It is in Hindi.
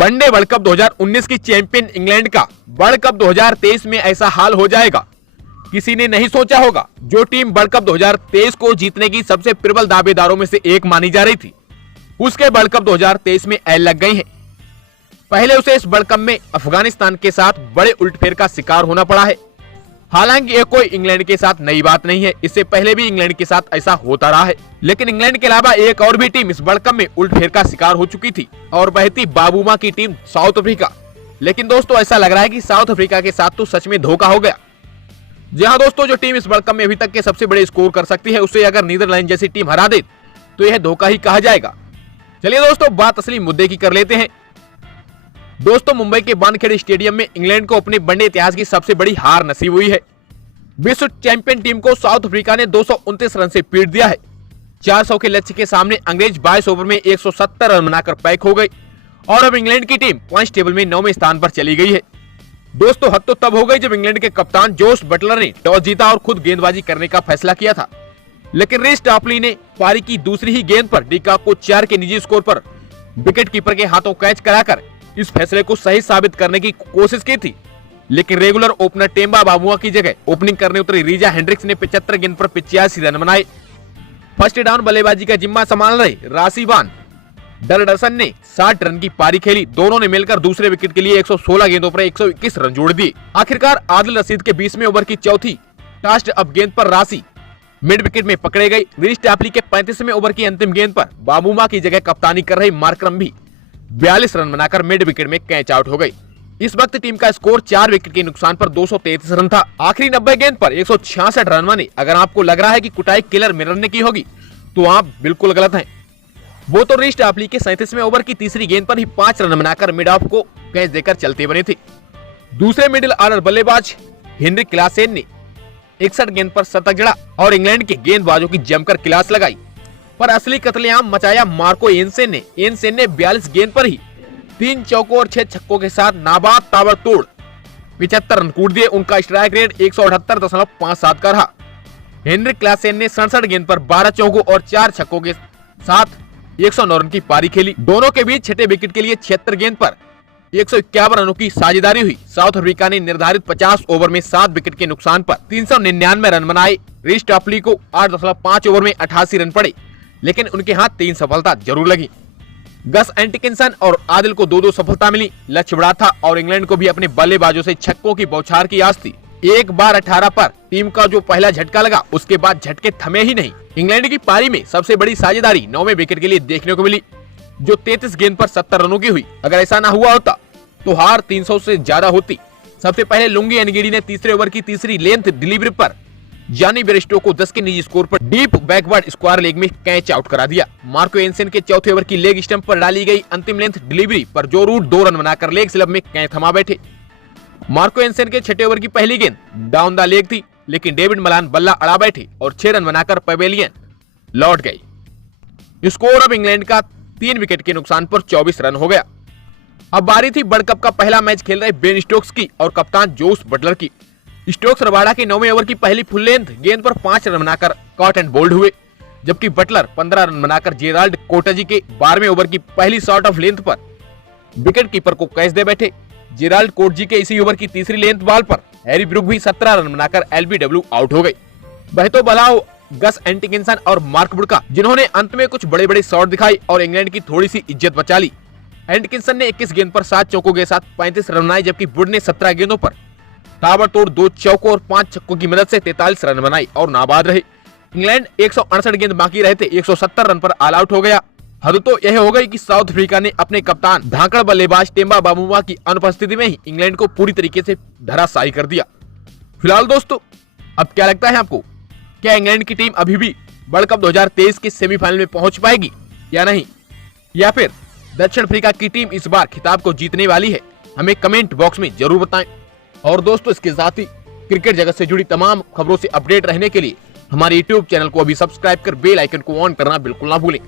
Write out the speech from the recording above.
वनडे वर्ल्ड कप 2019 की चैंपियन इंग्लैंड का वर्ल्ड कप 2023 में ऐसा हाल हो जाएगा, किसी ने नहीं सोचा होगा। जो टीम वर्ल्ड कप 2023 को जीतने की सबसे प्रबल दावेदारों में से एक मानी जा रही थी, उसके वर्ल्ड कप 2023 में ऐल लग गई है। पहले उसे इस वर्ल्ड कप में अफगानिस्तान के साथ बड़े उल्टफेर का शिकार होना पड़ा है। हालांकि ये कोई इंग्लैंड के साथ नई बात नहीं है, इससे पहले भी इंग्लैंड के साथ ऐसा होता रहा है। लेकिन इंग्लैंड के अलावा एक और भी टीम इस वर्ल्ड कप में उल्टफेर का शिकार हो चुकी थी और वह थी बाबू मां की टीम साउथ अफ्रीका। लेकिन दोस्तों ऐसा लग रहा है कि साउथ अफ्रीका के साथ तो सच में धोखा हो गया। जी हाँ दोस्तों, जो टीम इस वर्ल्ड कप में अभी तक के सबसे बड़े स्कोर कर सकती है, उसे अगर नीदरलैंड जैसी टीम हरा दे तो यह धोखा ही कहा जाएगा। चलिए दोस्तों, बात असली मुद्दे की कर लेते हैं। दोस्तों, मुंबई के वानखेड़े स्टेडियम में इंग्लैंड को अपने वनडे इतिहास की सबसे बड़ी हार नसीब हुई है। विश्व चैंपियन टीम को साउथ अफ्रीका ने 229 रन से पीट दिया है। 400 के लक्ष्य के सामने अंग्रेज 22 ओवर में 170 रन बनाकर पैक हो गई और अब इंग्लैंड की टीम पॉइंट्स टेबल में 9वें स्थान पर चली गई है। दोस्तों, हद तो तब हो गई जब इंग्लैंड के कप्तान जोस बटलर ने टॉस जीता और खुद गेंदबाजी करने का फैसला किया था। लेकिन रीस टापली ने पारी की दूसरी ही गेंद पर डिकॉक को 4 के निजी स्कोर पर विकेट कीपर के हाथों कैच कराकर इस फैसले को सही साबित करने की कोशिश की थी। लेकिन रेगुलर ओपनर टेम्बा बाबुआ की जगह ओपनिंग करने उतरी रीजा हेंड्रिक्स ने 75 गेंद पर 85 रन बनाए। फर्स्ट डाउन बल्लेबाजी का जिम्मा संभाल रहे राशिवान डरडसन ने 60 रन की पारी खेली। दोनों ने मिलकर दूसरे विकेट के लिए 116 गेंदों पर 121 रन जोड़ दिए। आखिरकार आदिल रशीद के 20वें ओवर की चौथी टास्ट अप गेंद पर राशि मिड विकेट में पकड़े गई। रीस टापली के 35वें ओवर की अंतिम गेंद पर बाबूमा की जगह कप्तानी कर रही मार्करम भी 42 रन बनाकर मिड विकेट में कैच आउट हो गई। इस वक्त टीम का स्कोर 4 विकेट के नुकसान पर 233 रन था। आखिरी 90 गेंद पर 166 रन बने। अगर आपको लग रहा है कि कुटाई किलर मिरर ने की होगी तो आप बिल्कुल गलत हैं। वो तो रीस टापली के 37वें ओवर की तीसरी गेंद पर ही 5 रन बनाकर मिड ऑफ को कैच देकर चलते बने थे। दूसरे मिडिल ऑर्डर बल्लेबाज हेनरिक क्लासेन ने 61 गेंद पर शतक जड़ा और इंग्लैंड के गेंदबाजों की जमकर क्लास लगाई। पर असली कत्लेआम मचाया मार्को एनसेन ने 42 गेंद पर ही 3 चौकों और 6 छक्कों के साथ नाबाद ताबड़तोड़ 75 रन कूट दिए। उनका स्ट्राइक रेट 178.57 का रहा। हेनरिक क्लासेन ने 67 गेंद पर 12 चौकों और 4 छक्कों के साथ 109 रन की पारी खेली। दोनों के बीच छठे विकेट के लिए 76 गेंद पर 151 रनों की साझेदारी हुई। साउथ अफ्रीका ने निर्धारित 50 ओवर में 7 विकेट के नुकसान पर 399 रन बनाए। रीस टापली को 8.5 ओवर में 88 रन पड़े, लेकिन उनके हाथ 3 सफलता जरूर लगी। गस एंटिकिंसन और आदिल को 2-2 सफलता मिली। लक्ष्य बड़ा था और इंग्लैंड को भी अपने बल्लेबाजों से छक्कों की बौछार की आस थी। एक बार 18 पर टीम का जो पहला झटका लगा, उसके बाद झटके थमे ही नहीं। इंग्लैंड की पारी में सबसे बड़ी साझेदारी 9वें विकेट के लिए देखने को मिली, जो 33 गेंद पर 70 रनों की हुई। अगर ऐसा ना हुआ होता तो हार 300 से ज्यादा होती। सबसे पहले लुंगी एनगिडी ने तीसरे ओवर की तीसरी लेंथ डिलीवरी पर जानी बेरिस्टो को 10 के निजी स्कोर पर डीप बैकवर्ड स्क्वायर लेग में कैच आउट करा दिया। मार्को एनसेन के चौथे ओवर की लेग स्टंप पर डाली गई अंतिम लेंथ डिलीवरी पर जो रूट 2 रन बनाकर लेग स्लब में कैच थमा बैठे। मार्को एनसेन के छठे ओवर की पहली गेंद डाउन द लेग थी, लेकिन डेविड मलान बल्ला अड़ा बैठे और 6 रन बनाकर पवेलियन लौट गई। स्कोर अब इंग्लैंड का 3 विकेट के नुकसान पर 24 रन हो गया। अब बारी थी वर्ल्ड कप का पहला मैच खेल रहे बेन स्टोक्स की और कप्तान जोस बटलर की। स्टोक्स रबाडा के 9वें ओवर की पहली फुल लेंथ गेंद पर 5 रन बनाकर कॉट एंड बोल्ड हुए, जबकि बटलर 15 रन बनाकर जेराल्ड कोटजी के 12वें ओवर की पहली शॉट ऑफ लेंथ पर विकेट कीपर को कैच दे बैठे। जेराल्ड कोटजी के इसी ओवर की तीसरी लेंथ बॉल पर हैरी ब्रूक भी 17 रन बनाकर एलबीडब्ल्यू आउट हो गई। वह तो भलाओ गस एंटिकिंसन और मार्क वुड का, जिन्होंने अंत में कुछ बड़े बड़े शॉट दिखाई और इंग्लैंड की थोड़ी सी इज्जत बचा ली। एंटिकिंसन ने 21 गेंद पर 7 चौकों के साथ 35 रन बनाए, जबकि वुड ने 17 गेंदों पर ताबड़तोड़ 2 चौकों और 5 छक्कों की मदद से 43 रन बनाई और नाबाद रहे। इंग्लैंड 168 गेंद बाकी रहते 170 रन पर ऑल आउट हो गया। हद तो यह हो गई कि साउथ अफ्रीका ने अपने कप्तान धाकड़ बल्लेबाज टेम्बा बाबुआ की अनुपस्थिति में ही इंग्लैंड को पूरी तरीके से धराशायी कर दिया। फिलहाल दोस्तों, अब क्या लगता है आपको, क्या इंग्लैंड की टीम अभी भी वर्ल्ड कप 2023 के सेमीफाइनल में पहुंच पाएगी या नहीं, या फिर दक्षिण अफ्रीका की टीम इस बार खिताब को जीतने वाली है? हमें कमेंट बॉक्स में जरूर बताएं। और दोस्तों, इसके साथ ही क्रिकेट जगत से जुड़ी तमाम खबरों से अपडेट रहने के लिए हमारे यूट्यूब चैनल को अभी सब्सक्राइब कर बेल आइकन को ऑन करना बिल्कुल ना भूलें।